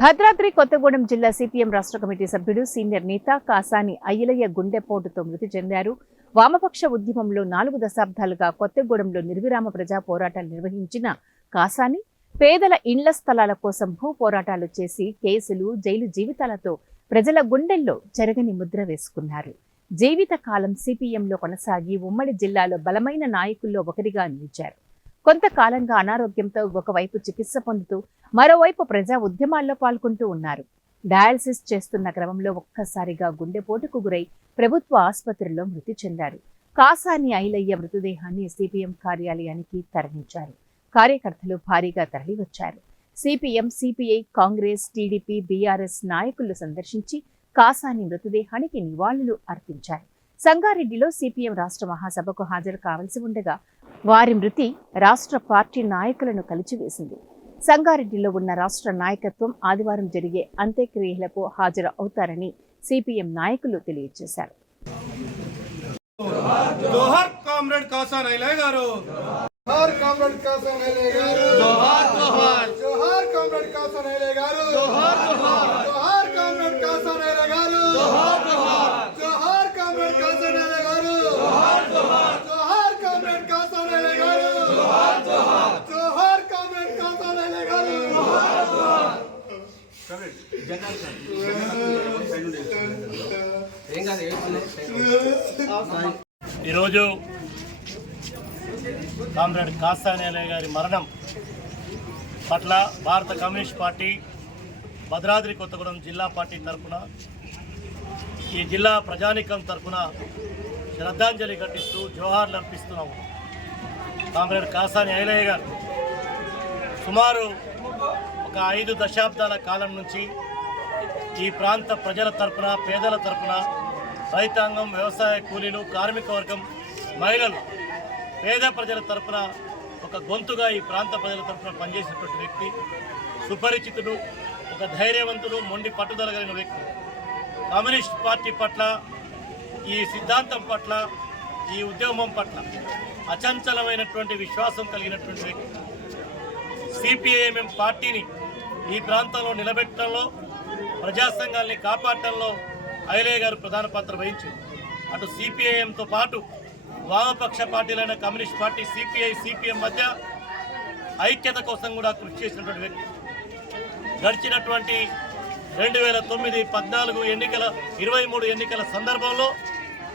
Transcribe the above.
భద్రాద్రి కొత్తగూడెం జిల్లా సిపిఎం రాష్ట్ర కమిటీ సభ్యుడు సీనియర్ నేత కాసాని అయ్యలయ్య గుండెపోటుతో మృతి చెందారు. వామపక్ష ఉద్యమంలో 4 దశాబ్దాలుగా కొత్తగూడెంలో నిర్విరామ ప్రజా పోరాటాలు నిర్వహించిన కాసాని పేదల ఇండ్ల స్థలాల కోసం భూ పోరాటాలు చేసి కేసులు, జైలు జీవితాలతో ప్రజల గుండెల్లో చెరగని ముద్ర వేసుకున్నారు. జీవితకాలం సిపిఎంలో కొనసాగి ఉమ్మడి జిల్లాలో బలమైన నాయకుల్లో ఒకరిగా నిలిచారు. కొంతకాలంగా అనారోగ్యంతో ఒకవైపు చికిత్స పొందుతూ మరోవైపు ప్రజా ఉద్యమాల్లో పాల్గొంటూ ఉన్నారు. డయాలసిస్ చేస్తున్న క్రమంలో ఒక్కసారిగా గుండెపోటుకు గురై ప్రభుత్వ ఆసుపత్రిలో మృతి చెందారు. కాసాని అయ్యలయ్య మృతదేహాన్ని సిపిఎం కార్యాలయానికి తరలించారు. కార్యకర్తలు భారీగా తరలివచ్చారు. CPM, CPI, Congress, TDP, BRS నాయకులు సందర్శించి కాసాని మృతదేహానికి నివాళులు అర్పించారు. సంగారెడ్డిలో సిపిఎం రాష్ట్ర మహాసభకు హాజరు కావాల్సి ఉండగా వారి మృతి రాష్ట్ర పార్టీ నాయకులను కలిచివేసింది. సంగారెడ్డిలో ఉన్న రాష్ట్ర నాయకత్వం ఆదివారం జరిగే అంత్యక్రియలకు హాజరు అవుతారని సిపిఎం నాయకులు తెలియజేశారు. ఈరోజు కామ్రేడ్ కాసాని అయ్యలయ్య గారి మరణం పట్ల భారత కమ్యూనిస్ట్ పార్టీ భద్రాద్రి కొత్తగూడెం జిల్లా పార్టీ తరఫున ఈ జిల్లా ప్రజానీకం తరఫున శ్రద్ధాంజలి ఘటిస్తూ జోహార్లు అర్పిస్తున్నాము. కామ్రేడ్ కాసాని అయ్యలయ్య గారు సుమారు ఒక 5 దశాబ్దాల కాలం నుంచి ఈ ప్రాంత ప్రజల తరఫున, పేదల తరఫున, రైతాంగం, వ్యవసాయ కూలీలు, కార్మిక వర్గం, మహిళలు, పేద ప్రజల తరఫున ఒక గొంతుగా ఈ ప్రాంత ప్రజల తరఫున పనిచేసినటువంటి వ్యక్తి, సుపరిచితుడు, ఒక ధైర్యవంతుడు, మొండి పట్టుదల కలిగిన వ్యక్తి. కమ్యూనిస్ట్ పార్టీ పట్ల, ఈ సిద్ధాంతం పట్ల, ఈ ఉద్యమం పట్ల అచంచలమైనటువంటి విశ్వాసం కలిగినటువంటి వ్యక్తి. సిపిఐఎం పార్టీని ఈ ప్రాంతంలో నిలబెట్టడంలో, ప్రజా సంఘాలని కాపాడటంలో అయ్యలయ్య గారు ప్రధాన పాత్ర వహించారు. అటు సిపిఐఎంతో పాటు వామపక్ష పార్టీలైన కమ్యూనిస్ట్ పార్టీ, సిపిఐ, సిపిఎం మధ్య ఐక్యత కోసం కూడా కృషి చేసినటువంటి వ్యక్తి. గడిచినటువంటి 2009, 14 ఎన్నికల, 23 ఎన్నికల సందర్భంలో